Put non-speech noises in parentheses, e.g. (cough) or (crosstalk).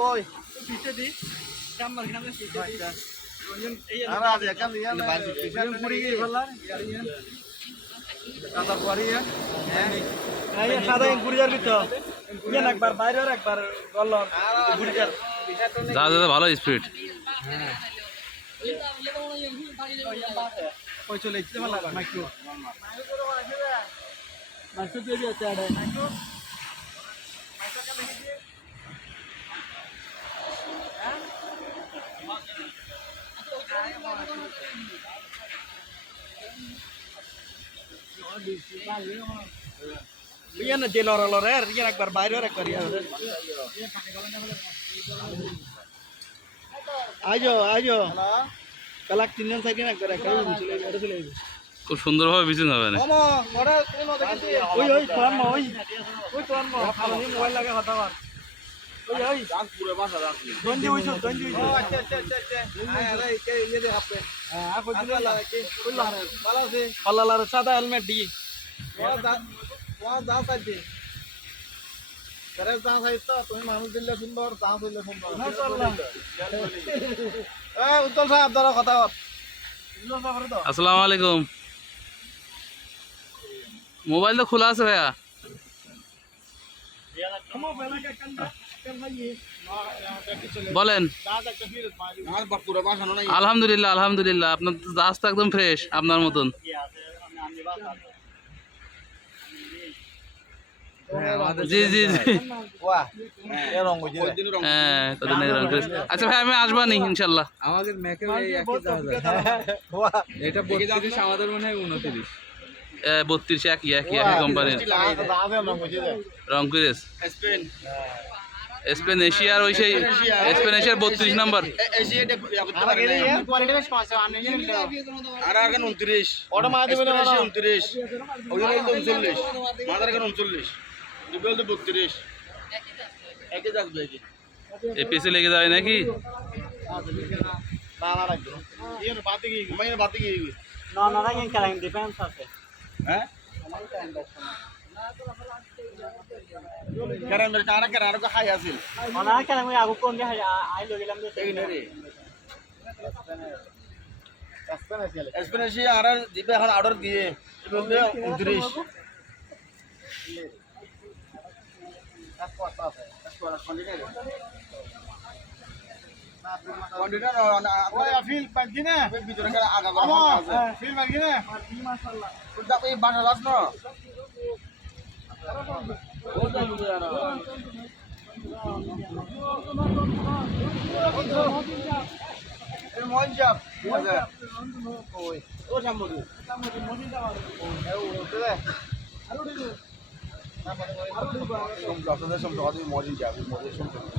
ওই। পিছে দি কামার খানে পিছে দি আর আজ একান দিয়া না পিছন পড়ি গই বললা কাদা পড়ি হ্যাঁ। এই সাদা ভিতর। ইয়ে একবার বাইরে আর একবার গল্লর। গুড়িয়ার যা যা ভালো স্পিড কই চলে ইচ্ছে ভালো মাইক্রো দিয়ে দিয়েছে আড়ে ইয়ে না যে লড়া লড়ে আর ইয়ে একবার বাইরে একবার ইয়ে আইজো আইজো কালাক তিনজন না একবার যাবে খুব সুন্দরভাবে বিছুন হবে না। ওই ওই তোর মা ওই। ওই তোর মা। আমি মোবাইল লাগে কথা বল ওই। ওই পুরো বাসা রাখ দন্ডি হইছো দন্ডি হইছো। আচ্ছা আচ্ছা আচ্ছা আচ্ছা। হ্যাঁ রে কে ইয়ে দে হ্যাঁ কই দিলা আল্লাহ কি কুল্লা ভালো আছে। আল্লাহর সাদা হেলমেট দি ওয়া দা ওয়া দা সাইতে করে দা সাইতো তুমি মানুষ দিলে সুন্দর দা দিলে সুন্দর মাশাআল্লাহ এই উত্তল সাহেব ধরো কথা বল। আসসালামু আলাইকুম। মোবাইল তো খোলা আছে (laughs) ভাইয়া বলেন আলহামদুলিল্লাহ আলহামদুলিল্লাহ আপনার তো জাহাজ তো একদম ফ্রেশ আপনার মতন জি জি হ্যাঁ। আচ্ছা ভাই আমি আসবানি ইনশাল্লাহ আমাদের এটা মনে হয় উনত্রিশ। বত্রিশ একই একই একই কোম্পানির স্পেন স্পেন এশিয়ার ওই সেই স্পেন এশিয়ার বত্রিশ নাম্বার এসিয়েটে করতে পারে না কোয়ালিটি বেশ পাঁচশো আনে আর আর কেন 29 অটো মা দিবেন না 29 ওই তো 39 মাদার কেন 39 দুবেল তো 32 একই দাগ দেয় এপিসি লেগে যাবে নাকি না না রাখব ইয়ে বাতি কি মাইনে বাতি কি না না রাখেন ডিফেন্স আছে হ্যাঁ? কারণ মেরে কারা কারা আর খাই আছিল। না কালাং আগু কোন দিয়ে আই লই গেলাম এই নে রে এসপেনেশি আর দিবে এখন অর্ডার দিয়ে। বলতে 29 কন্ডিশন ওই ফিল পাচ্ছি না ভিতরে আগা করা আছে ফিল পাচ্ছি না মাশাআল্লাহ তো এই বাসা লাস না এই মঞ্জাব ওই ও জামবু আপনাদের সম্পর্কে মজি যাবে মজি সম্পর্কে